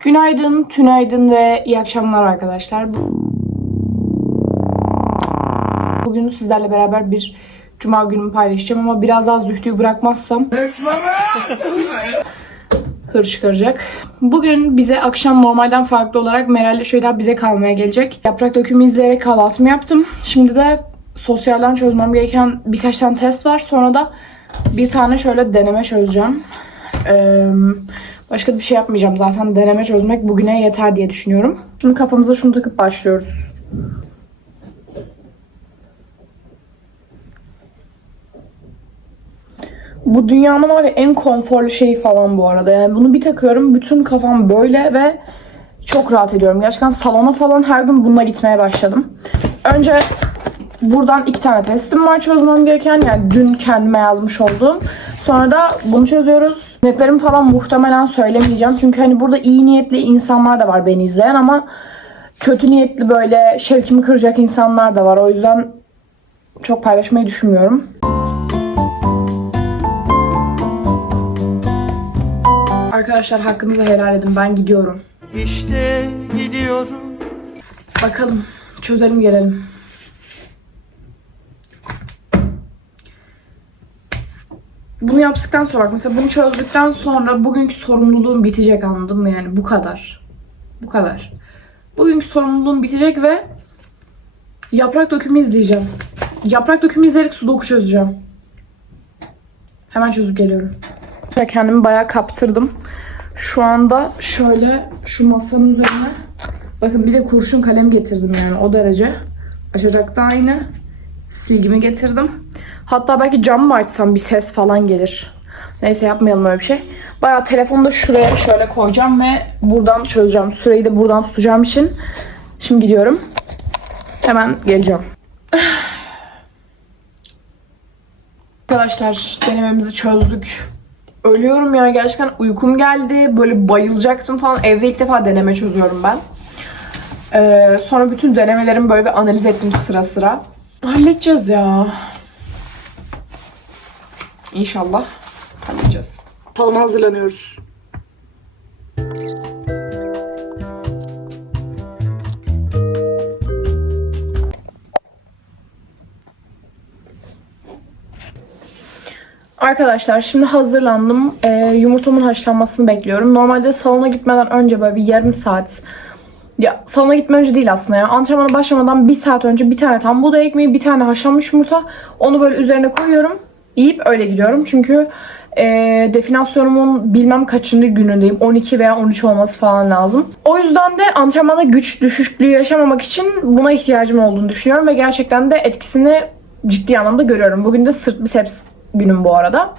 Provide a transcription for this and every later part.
Günaydın, tünaydın ve iyi akşamlar arkadaşlar. Bu- Bugün sizlerle beraber bir cuma günümü paylaşacağım ama biraz daha zühtüyü bırakmazsam hır çıkaracak. Bugün bize akşam normalden farklı olarak Meral Şöyle bize kalmaya gelecek. Yaprak dökümü izleyerek kahvaltımı yaptım. Şimdi de sosyalden çözmem gereken birkaç tane test var. Sonra da bir tane şöyle deneme çözeceğim. Ee, başka bir şey yapmayacağım. Zaten deneme çözmek bugüne yeter diye düşünüyorum. Şimdi kafamıza şunu takıp başlıyoruz. Bu dünyanın var ya en konforlu şeyi falan bu arada. Yani bunu bir takıyorum. Bütün kafam böyle ve çok rahat ediyorum. Gerçekten salona falan her gün bununla gitmeye başladım. Önce buradan iki tane testim var çözmem gereken. Yani dün kendime yazmış olduğum. Sonra da bunu çözüyoruz. Netlerimi falan muhtemelen söylemeyeceğim. Çünkü hani burada iyi niyetli insanlar da var beni izleyen ama kötü niyetli böyle şevkimi kıracak insanlar da var. O yüzden çok paylaşmayı düşünmüyorum. Arkadaşlar hakkınızı helal edin. Ben gidiyorum. İşte gidiyorum Bakalım. Çözelim gelelim. Bunu yaptıktan sonra bak mesela bunu çözdükten sonra bugünkü sorumluluğum bitecek anladın mı yani bu kadar. Bu kadar. Bugünkü sorumluluğum bitecek ve yaprak dökümü izleyeceğim. Yaprak dökümü izleyerek sudoku çözeceğim. Hemen çözüp geliyorum. Kendimi bayağı kaptırdım. Şu anda şöyle şu masanın üzerine bakın bir de kurşun kalem getirdim yani o derece. Açacak da aynı. Silgimi getirdim. Hatta belki cam mı açsam bir ses falan gelir. Neyse yapmayalım öyle bir şey. Bayağı telefonu da şuraya şöyle koyacağım ve buradan çözeceğim. Süreyi de buradan tutacağım için. Şimdi gidiyorum. Hemen geleceğim. Arkadaşlar denememizi çözdük. Ölüyorum ya gerçekten uykum geldi. Böyle bayılacaktım falan. Evde ilk defa deneme çözüyorum ben. Ee, sonra bütün denemelerimi böyle bir analiz ettim sıra sıra. Halledeceğiz ya. İnşallah halledeceğiz. Falıma hazırlanıyoruz. Arkadaşlar şimdi hazırlandım. Ee, yumurtamın haşlanmasını bekliyorum. Normalde salona gitmeden önce böyle bir yarım saat ya salona gitmeden önce değil aslında ya. Antrenmana başlamadan bir saat önce bir tane tam buğday ekmeği, bir tane haşlanmış yumurta. Onu böyle üzerine koyuyorum. Yiyip öyle gidiyorum. Çünkü e, definasyonumun bilmem kaçıncı günündeyim. 12 veya 13 olması falan lazım. O yüzden de antrenmanda güç düşüklüğü yaşamamak için buna ihtiyacım olduğunu düşünüyorum. Ve gerçekten de etkisini ciddi anlamda görüyorum. Bugün de sırt biceps günüm bu arada.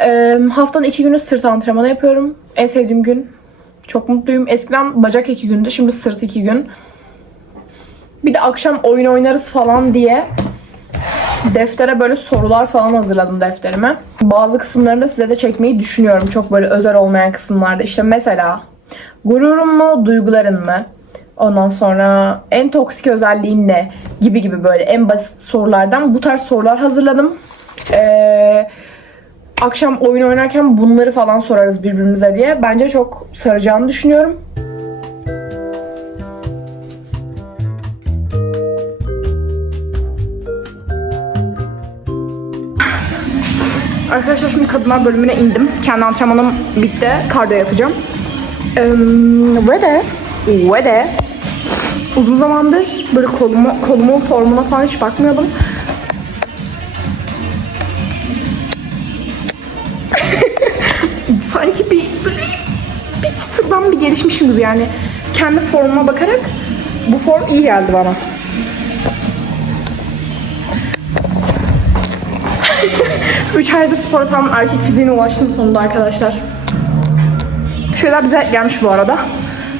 Ee, haftanın iki günü sırt antrenmanı yapıyorum. En sevdiğim gün. Çok mutluyum. Eskiden bacak iki gündü. Şimdi sırt iki gün. Bir de akşam oyun oynarız falan diye deftere böyle sorular falan hazırladım defterime. Bazı kısımlarını da size de çekmeyi düşünüyorum. Çok böyle özel olmayan kısımlarda. İşte mesela gururun mu, duyguların mı? Ondan sonra en toksik özelliğin ne? Gibi gibi böyle en basit sorulardan bu tarz sorular hazırladım. Ee, akşam oyun oynarken bunları falan sorarız birbirimize diye. Bence çok saracağını düşünüyorum. Arkadaşlar şimdi kadınlar bölümüne indim. Kendi antrenmanım bitti. Kardiyo yapacağım. Ee, ve de ve de uzun zamandır böyle kolumu, kolumun formuna falan hiç bakmıyordum. Sanki bir bir çıtırdan bir gelişmişim gibi yani. Kendi formuma bakarak bu form iyi geldi bana. Üç aydır spor yapan erkek fiziğine ulaştım sonunda arkadaşlar. Şeyler bize gelmiş bu arada.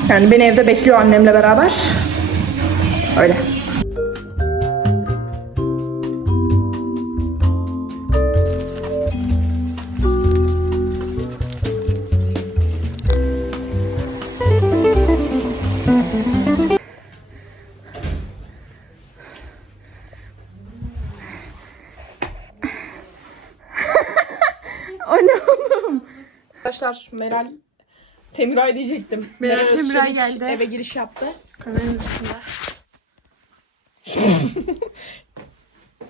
Yani beni evde bekliyor annemle beraber. Öyle. Arkadaşlar Meral Temiray diyecektim. Meral Özçelik Temiray geldi. Eve giriş yaptı. Kameranın üstünde.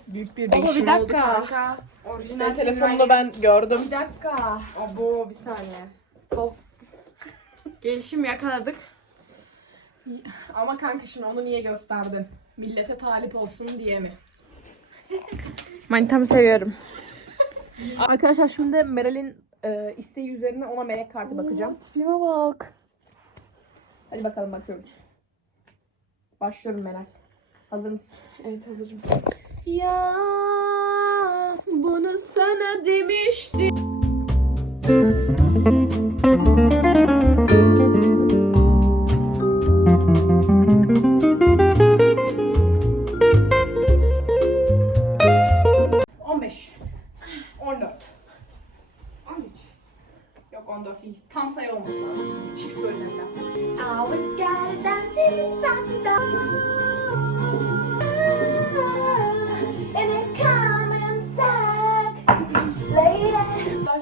Büyük bir değişim bir oldu dakika. kanka. Orijinal Senin telefonunu ben gördüm. Bir dakika. Abo bir saniye. Gelişim yakaladık. Ama kanka şimdi onu niye gösterdin? Millete talip olsun diye mi? Manitamı seviyorum. Arkadaşlar şimdi Meral'in e, isteği üzerine ona melek kartı bakacağım. Tipime bak. Hadi bakalım bakıyoruz. Başlıyorum Meral. Hazır mısın? Evet hazırım. Ya bunu sana demiştim. On beş. On dört. On üç. Yok on dört değil. Tam sayı olması lazım. Çift bölümden. And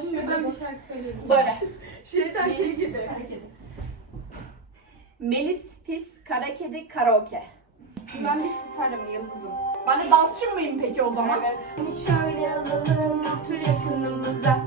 Şimdi ben bir şarkı söyleyeyim. Söyle. Şeytan şey gibi. Melis Pis Kara Kedi Karaoke. Ben bir starım yıldızım. Ben de dansçı mıyım peki o zaman? Evet. Seni şöyle alalım otur yakınımıza